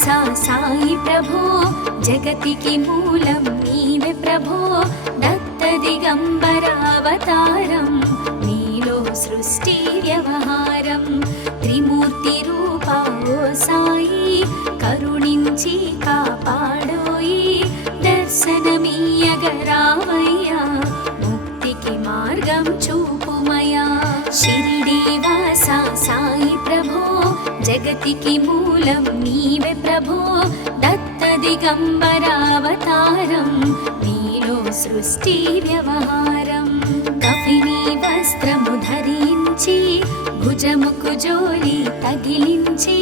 వాసా సాయి ప్రభో జగతికి మూలం నీవే ప్రభో దత్త దిగంబరావతారం నీలో సృష్టి వ్యవహారం త్రిమూర్తి రూపా ఓ సాయి కరుణించి కాపాడోయి దర్శనమీయగరావయ్యా ముక్తికి మార్గం చూపుమయా షిరిడి వాసా సాయి ప్రభో జగతికి మూలం నీవే ప్రభో దత్త దిగంబరావతారం నీలో సృష్టి వ్యవహారం కఫిని వస్త్రము ధరించి భుజముకు జోలి తగిలించి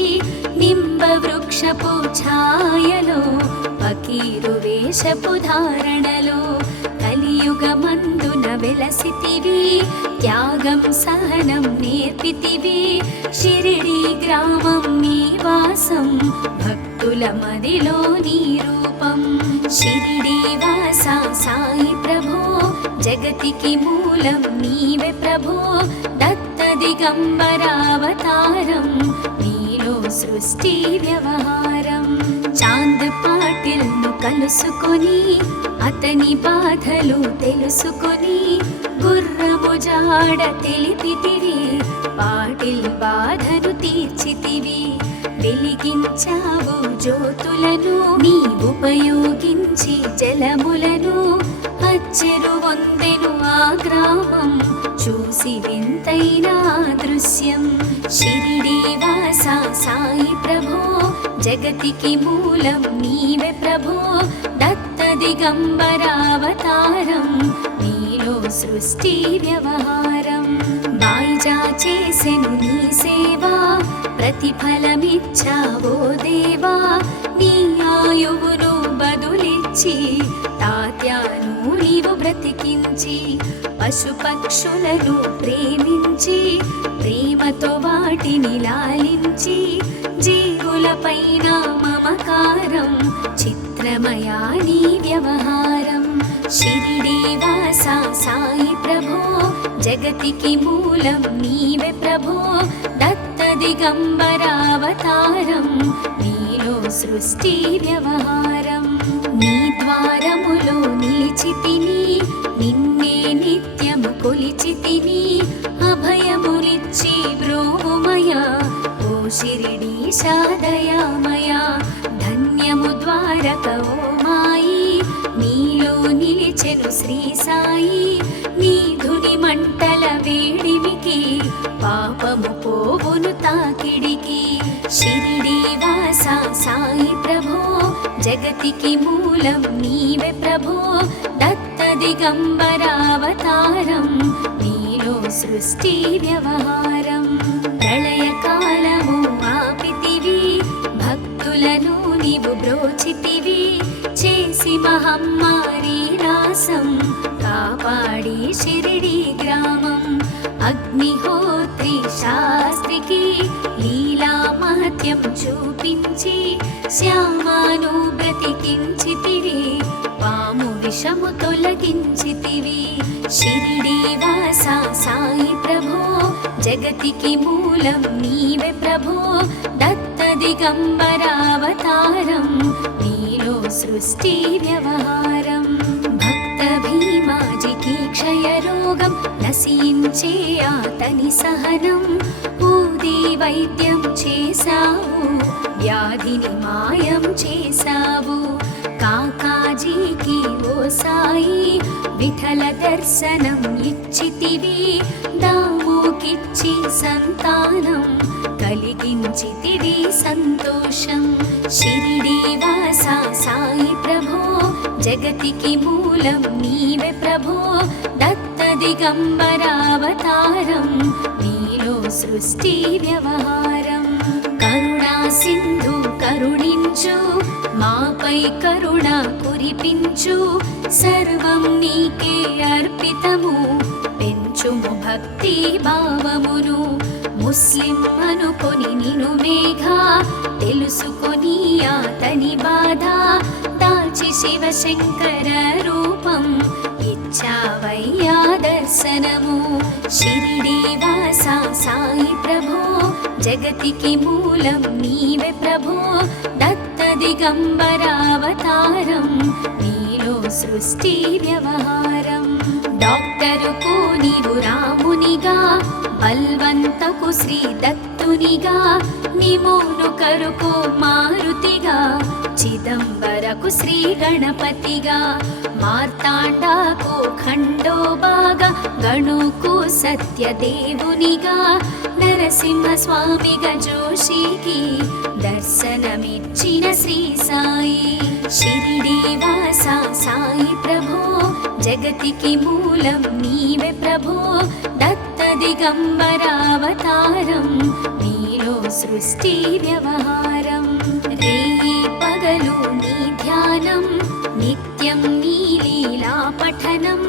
నింబ వృక్షపు ఛాయలో ఫకీరు వేషపు ధారణలో కలియుగమందున వెలసితివి త్యాగం సహనం నేర్పితివి షిరిడి గ్రామం నీ వాసం భక్తుల మదిలో నీ రూపం షిరిడి వాసా సాయి ప్రభో జగతికి మూలం నీవే ప్రభో దత్త దిగంబరావతారం నీలో సృష్టి వ్యవహారం చాంద్ పాటిల్ ను కలుసుకొని అతని బాధలు తెలుసుకొని గుర్రము జాడ తెలిపితివి పాటిల్ బాధను తీర్చితివి వెలిగించావు జ్యోతులను నీ ఉపయోగించి జలములను అచ్చెరు వందెను ఆ గ్రామం చూసి వింతైన దృశ్యం షిరిడి వాసా సాయి ప్రభో జగతికి మూలం నీవే ప్రభో దత్త దిగంబరావతారం నీలో సృష్టి వ్యవహారం బాయిజా చేసెను నీ సేవా ప్రతిఫలమిచ్చావో దేవా నీ ఆయువును బదులిచ్చి తాత్యాను నీవు బ్రతికించి పశుపక్షులను ప్రేమించి ప్రేమతో వాటిని లాలించి జీవులపైన మమకారం చిత్రమయా నీ వ్యవహారం షిరిడి వాసా సాయి ప్రభో జగతికి మూలం నీవే ప్రభో దత్త దిగంబరావతారం నీలో సృష్టి వ్యవహారం నీ ద్వారములో నిలిచితిని నిన్నే నిత్యము కొలిచితిని అభయములిచ్చి బ్రోవుమయా ఓ షిరిడీశా దయామయా ధన్యము ద్వారక ఓ మాయి నీలో నిలిచెను శ్రీ సాయి నీ ధుని మంటల వేడిమికి పాపము పోవును తాకిడికి షిరిడి వాసా సాయి ప్రభో జగతికి మూలం నీవే ప్రభో దత్త దిగంబరావతారం నీలో సృష్టి వ్యవహారం ప్రళయకాలము ఆపితివి భక్తులను నీవు బ్రోచితివి చేసి మహమ్మారి నాశం కాపాడి షిరిడి గ్రామం అగ్నిహోత్రి శాస్త్రికి లీలా మహత్యం చూపించి శ్యామాను బ్రతికించితివి పాము విషము తొలగించితివి షిరిడి వాసా సాయి ప్రభో జగతికి మూలం నీవే ప్రభో దత్త దిగంబరావతారం నీలో సృష్టి వ్యవహారం భక్త భీమాజికి క్షయరోగం నశించే అతని సహనం ఊది వైద్యం చేశావు వ్యాధిని మాయం చేశావు కాకాజీకి ఓ సాయి విఠల దర్శనం ఇచ్చితివి దాముకిచ్చి సంతానం కలిగించితివి సంతోషం షిరిడి వాసా సాయి ప్రభో జగతికి మూలం నీవే ప్రభో దత్త దిగంబరావతారం నీలో సృష్టి వ్యవహారం కరుణా సింధు కరుణించు మాపై కరుణ కురిపించు సర్వం నీకే అర్పితము పెంచుము భక్తి భావమును ముస్లిం అనుకొని నిను మేఘా తెలుసుకొని అతని బాధ దాల్చి శివశంకర రూపం ఇచ్చావయ్యా దర్శనము షిరిడి వాసా సాయి ప్రభో జగతికి మూలం నీవే ప్రభో దత్త దిగంబరావతారం నీలో సృష్టి వ్యవహారం డాక్టరుకు నీవు రామునిగా బల్వంతకు శ్రీ దత్తునిగా నిమోను కరుకు మారుతిగా చిదంబరకు శ్రీ గణపతిగా మార్తాండాకు ఖండోబాగా గణుకు సత్యదేవునిగా నరసింహ స్వామిగా జోషికి దర్శనమిచ్చిన శ్రీ సాయి షిరిడి వాస సాయి ప్రభో జగతికి మూలం నీవే ప్రభో దత్త దిగంబరావతారం నీలో సృష్టి వ్యవహారం రేయి పగలు నీ ధ్యానం నిత్యం నీ లీలా పఠనం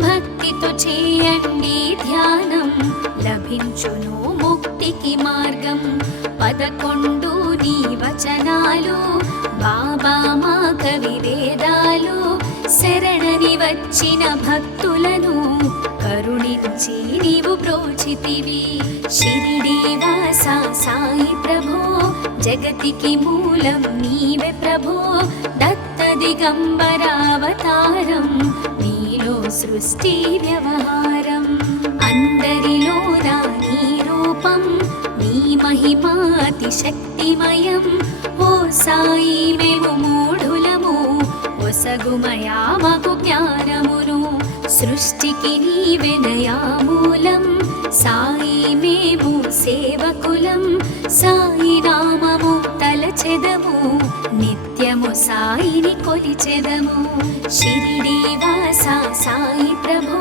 భక్తితో చేయండి ధ్యానం లభించును ముక్తికి మార్గం 11 నీ వచనాలు బాబా మా కవి వేదాలు శరణని వచ్చిన భక్తులను కరుణించి నీవు బ్రోచితివి షిరిడి వాస సాయి ప్రభో జగతికి మూలం నీవే ప్రభో దత్త దిగంబరావతారం నీలో సృష్టి వ్యవహారం అందరిలోన నీ రూపం నీ మహిమా అతి శక్తిమయం ఓ సాయి మేము మూఢులము ఒసగుమయా మాకు జ్ఞానమును సృష్టికి నీవెనయా మూలం సాయి మేము సేవకులం సాయి నామము తలచెదము నిత్యము సాయిని కొలిచెదము షిరిడి వాస సాయి ప్రభో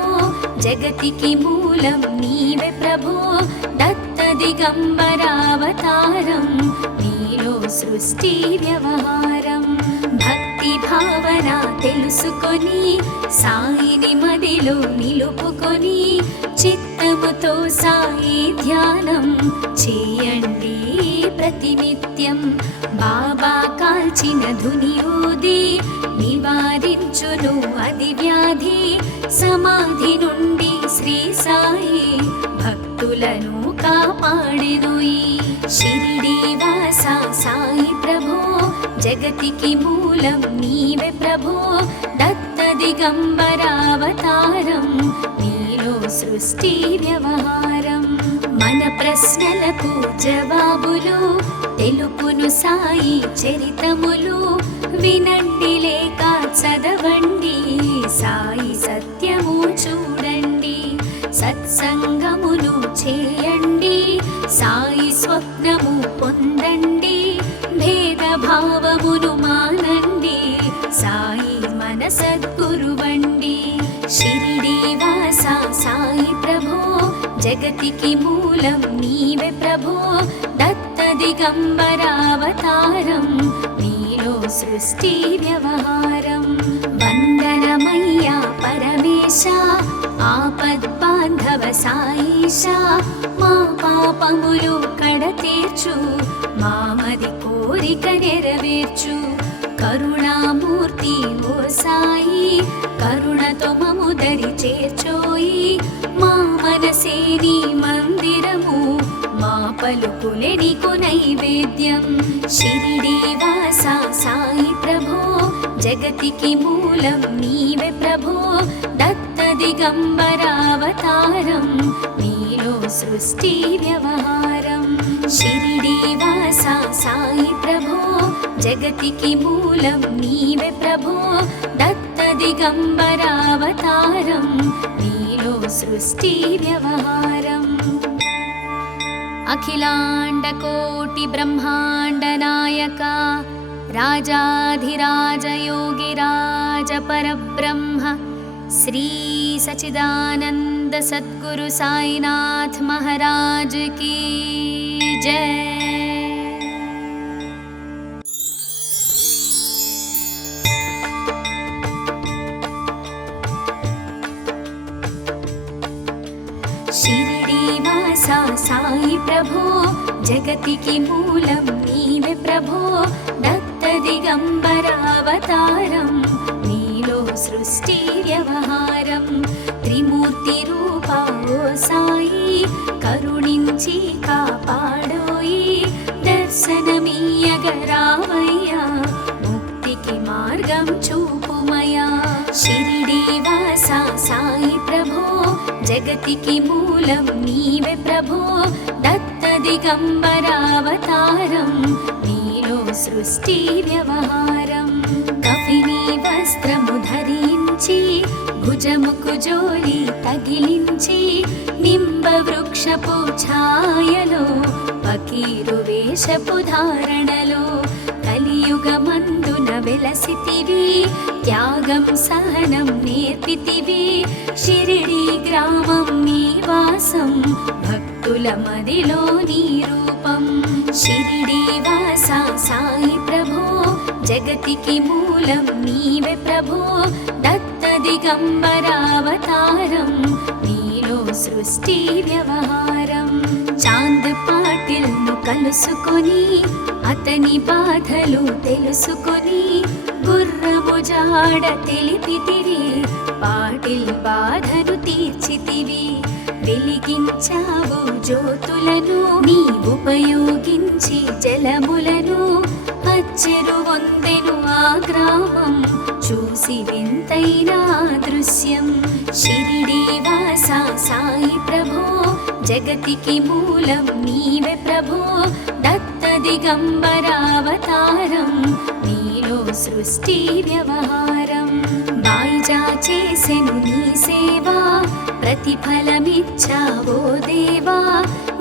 జగతికి మూలం నీవే ప్రభో దత్త దిగంబరావతారం నీలో సృష్టి వ్యవహారం భక్తి భావన తెలుసుకొని సాయిని మదిలో నిలుపుకొని చిత్తముతో సాయి ధ్యానం చేయండి ప్రతినిత్యం బాబా కాల్చిన ధునియూది నివారించును అది వ్యాధి సమాధి నుండి శ్రీ సాయి భక్తులను కాపాడెను ఈ షిరిడి వాస సాయి ప్రభో జగతికి మూలం నీవే ప్రభో దత్త దిగంబరావతారం నీలో సృష్టి వ్యవహారం మన ప్రశ్నలకు జవాబులు తెలుపును సాయి చరితములు వినండి లేక చదవండి సాయి సత్యము చూడండి సత్సంగమును చేయండి సాయి స్వప్నము పొందండి భేదభావమును మానండి సాయి మన సద్గురువండి షిరిడి వాస సాయి ప్రభో జగతికి మూలం నీవే ప్రభో దత్త దిగంబరావతారం నీలో సృష్టి వ్యవహారం వందనమయ్యా పరమేశ ఆపద్బాంధవ సాయిష మా పాపములు కడతీర్చు మామది కోరిక నెరవేర్చు కరుణామూర్తి ఓ సాయి కరుణతో మము దరి చేర్చోయి మా మనసే నీ మందిరము మా పలుకులే నీకు నైవేద్యం షిరిడి వాస సాయి ప్రభో జగతికి మూలం నీవే ప్రభో దత్త దిగంబరావతారం నీలో సృష్టి వ్యవహారం షిరిడి వాస సాయి ప్రభో జగతికి మూలం నీవే ప్రభో దత్త దిగంబరావతారం నీలో సృష్టి వ్యవహారం అఖిలాండ కోటి బ్రహ్మాండ నాయక రాజాధిరాజ యోగిరాజ పరబ్రహ్మ శ్రీ సచిదానంద సద్గురు సాయినాథ్ మహారాజ్ की जय। షిరిడి వాస సాయి ప్రభో జగతికి మూలం నీవే ప్రభో దత్త దిగంబరావతారం నీలో సృష్టి వ్యవహారం త్రిమూర్తి రూప ఓ సాయి కరుణించి కాపాడోయి దర్శనమీయగరావయ్యా జగతికి మూలం నీవే ప్రభో దత్త దిగంబరావతారం నీలో సృష్టి వ్యవహారం కఫిని వస్త్రము ధరించి భుజముకు జోలి తగిలించి నింబ వృక్షపు ఛాయలో ఫకీరు వేషపు ధారణలో కలియుగమందున వెలసితివి త్యాగం సహనం నేర్పితివి షిరిడి గ్రామం నీ వాసం భక్తుల మదిలో నీ రూపం షిరిడి వాస సాయి ప్రభో జగతికి మూలం నీవే ప్రభో దత్త దిగంబరావతారం నీలో సృష్టి వ్యవహారం చాంద్ పాటిల్ ను కలుసుకొని అతని బాధలు తెలుసుకొని గుర్రము జాడ తెలిపితివి పాటిల్ బాధను తీర్చితివి వెలిగించావు జ్యోతులను నీ ఉపయోగించి జలములను అచ్చెరు వందెను ఆ గ్రామం చూసి వింతైన దృశ్యం షిరిడి వాస సాయి ప్రభో జగతికి మూలం నీవే ప్రభో దత్త దిగంబరావతారం నీలో సృష్టి వ్యవహారం బాయిజా చేసెను నీ సేవా ప్రతిఫలమిచ్చావో దేవా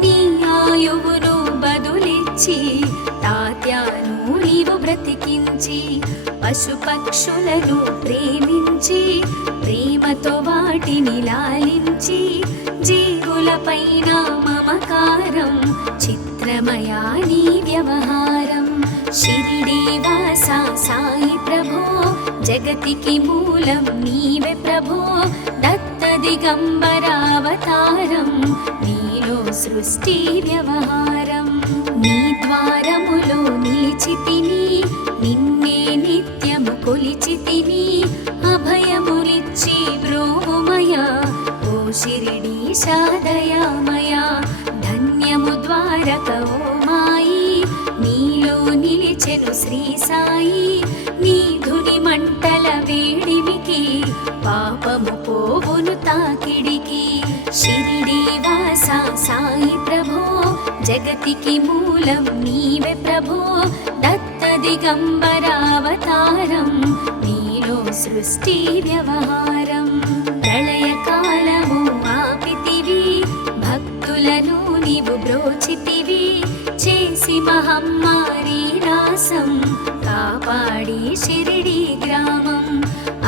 నీ ఆయువును బదులిచ్చి తాత్యాను నీవు బ్రతికించి పశుపక్షులను ప్రేమించి ప్రేమతో వాటిని లాలించి జీవులపైన మమకారం చిత్రమయా నీ వ్యవహారం షిరిడి వాస సాయి ప్రభో జగతికి మూలం నీవే ప్రభో దత్త దిగంబరావతారం నీలో సృష్టి వ్యవహారం నీ ద్వారములో నిలిచితిని నిన్నే నిత్యము కొలిచితిని అభయములిచ్చి బ్రోమయ ఓ షిరిడీశా దయామయ ధన్యము ద్వారక ఓ మాయి నీలో నిలిచెను శ్రీ సాయి నీ ధుని మంటల వేడిమికి పాపము పోవును తాకిడికి షిరిడి వాస సాయి ప్రభో జగతికి మూలం నీవే ప్రభో దత్త దిగంబరావతారం నీలో సృష్టి వ్యవహారం ప్రళయకాలము ఆపితివి భక్తులను నీవు బ్రోచితివి చేసి మహమ్మారి రాసం కాపాడి షిరిడి గ్రామం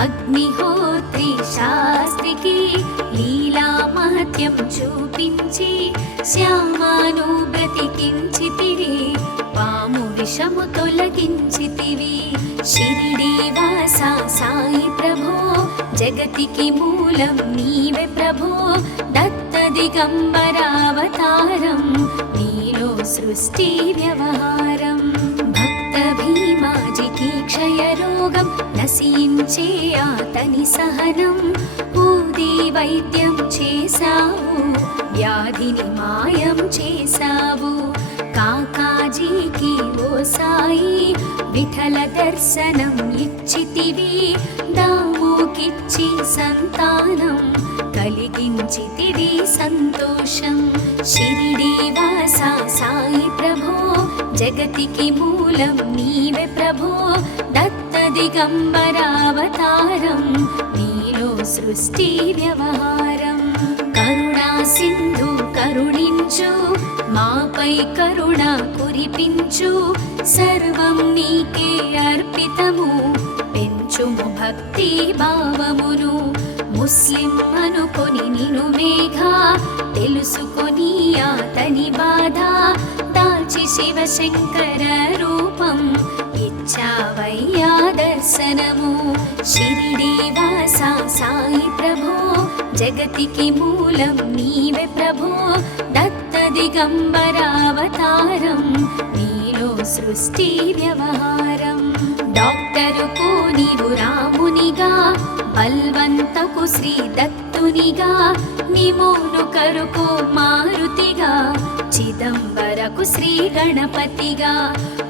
అగ్నిహోత్రి శాస్త్రికి లీలా మహత్యం చూపించి శ్యామాను బ్రతికించితివి పాము విషము తొలగించితివి షిరిడి వాస సాయి ప్రభో జగతికి మూలం నీవే ప్రభో దత్త దిగంబరావతారం నీలో సృష్టి వ్యవహారం భక్త భీమాజికి క్షయరోగం నశించే అతని సహనం ఊది వైద్యం చేశావు వ్యాధిని మాయం చేశావు కాకాజీకి ఓ సాయి విఠల దర్శనం ఇచ్చితివి దాముకిచ్చి సంతానం కలిగించితివి సంతోషం షిరిడి వాస సాయి ప్రభో జగతికి మూలం నీవే ప్రభో దత్త దిగంబరావతారం నీలో సృష్టి వ్యవహారం కరుణా సింధు కరుణించు మాపై కరుణ కురిపించు సర్వం నీకే అర్పితము పెంచుము భక్తి భావమును ముస్లిం అనుకొని నిను మేఘా తెలుసుకొని అతని బాధ దాచి శివశంకర రూపం ఇచ్చావయ్యా దర్శనము షిరిడి వాస సాయి ప్రభో జగతికి మూలం నీవే ప్రభో దత్త దిగంబరావతారం నీలో సృష్టి వ్యవహారం డాక్టరుకు నీవు రామునిగా బల్వంతకు శ్రీ దత్తునిగా నిమోను కరుకు మారుతిగా చిదంబరకు శ్రీ గణపతిగా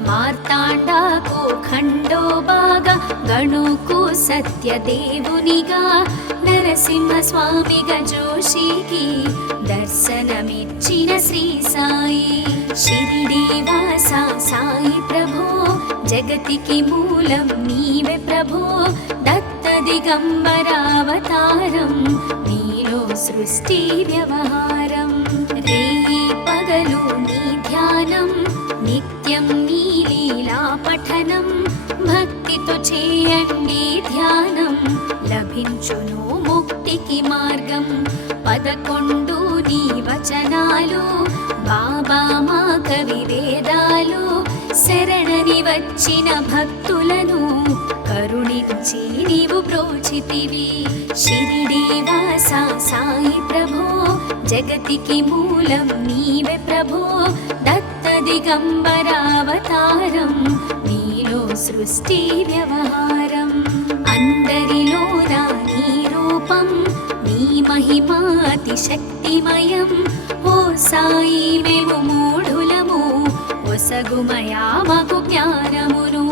మార్తాండాకు ఖండోబాగా గణుకు సత్యదేవునిగా నర నరసింహస్వామిగా జోషికి దర్శనమిచ్చిన శ్రీ సాయి. షిరిడి వాస సాయి ప్రభో జగతికి మూలం నీవే ప్రభో. దత్త దిగంబరావతారం నీలో సృష్టి వ్యవహారం. రేయి పగలు నీ ధ్యానం నిత్యం నీ లీలా పఠనం. భక్తితో చేయండి ధ్యానం లభించును ముక్తికి మార్గం. 11 నీ వచనాలు బాబా మా కవి వేదాలు. శరణని వచ్చిన భక్తులను కరుణించి నీవు బ్రోచితివి. షిరిడి వాస సాయి ప్రభో జగతికి మూలం నీవే ప్రభో. దత్త దిగంబరావతారం నీలో సృష్టి వ్యవహారం. అందరిలోన నీ రూపం నీ మహిమా అతి శక్తిమయం. ఓ సాయి మేము మూఢులము ఒసగుమయా మాకు జ్ఞానమును.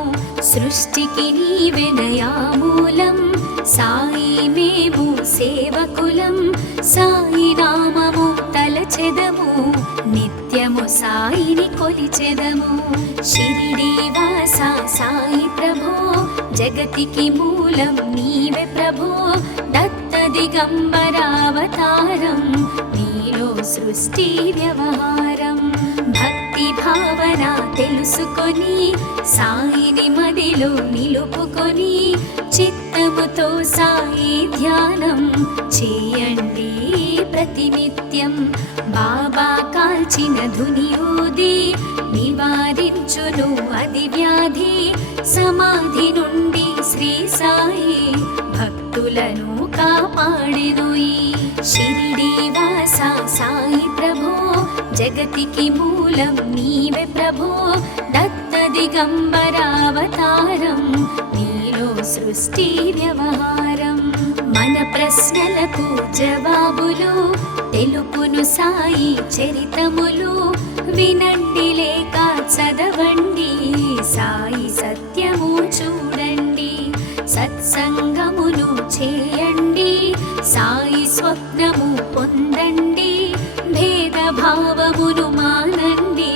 సృష్టికి నీవెనయా మూలం సాయి మేము సేవకులం. సాయి నామము తలచెదము నిత్యము సాయిని కొలిచెదము. షిరిడి వాస సాయి ప్రభో జగతికి మూలం నీవే ప్రభో. దత్త దిగంబరావతారం నీలో సృష్టి వ్యవహారం. భక్తి భావన తెలుసుకొని సాయిని మదిలో నిలుపుకొని చిత్తముతో సాయి ధ్యానం చేయండి ప్రతినిత్యం. బాబా కాల్చిన ధుని ఊది నివారించును అది వ్యాధి. సమాధి నుండి శ్రీ సాయి భక్తులను కాపాడెను. షిరిడి వాస సాయి ప్రభో జగతికి మూలం నీవే ప్రభో. దత్త దిగంబరావతారం నీలో సృష్టి వ్యవహారం. మన ప్రశ్నలకు జవాబులు తెలుపును సాయి చరితములు. వినండి లేక చదవండి సాయి సత్యము చూడండి. సత్సంగమును చేయండి సాయి స్వప్నము పొందండి. భేదభావమును మానండి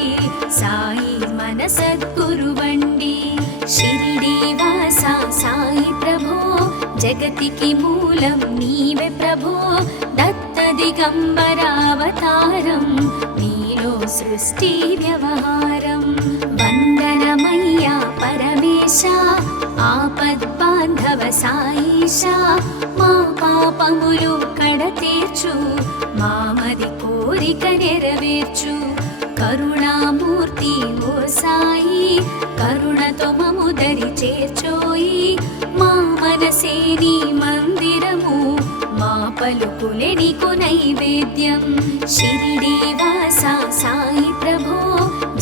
సాయి మన సద్గురువండి. షిరిడి వాస సాయి ప్రభో జగతికి మూలం నీవే ప్రభో. దత్త దిగంబరావతారం నీలో సృష్టి వ్యవహారం. వందనమయ్యా పరమేశ ఆపద్బాంధవ సాయిష. మా పాపములు కడతీర్చు మామది కోరిక నెరవేర్చు. కరుణామూర్తి ఓ సాయి కరుణతో మము దరి చేర్చోయి. మా మనసే నీ మందిరము మా పలుకులే నీకు నైవేద్యం. షిరిడి వాస సాయి ప్రభో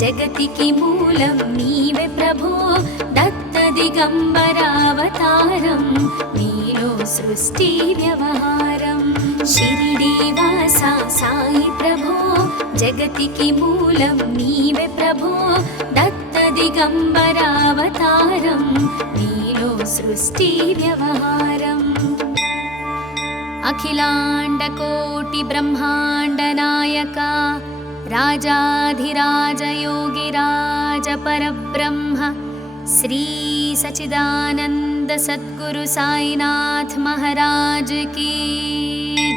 జగతికి మూలం నీవే ప్రభో. దత్త దిగంబరావతారం నీలో సృష్టి వ్యవహారం. షిరిడి వాస సాయి ప్రభో జగతికి మూలం నీవే ప్రభో. దత్త దిగంబరావతారం నీలో సృష్టి వ్యవహారం. అఖిలాండ కోటి బ్రహ్మాండ నాయక రాజాధిరాజ యోగిరాజ పరబ్రహ్మ శ్రీ సచిదానంద సద్గురు సాయినాథ్ महाराज की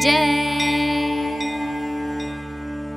जय।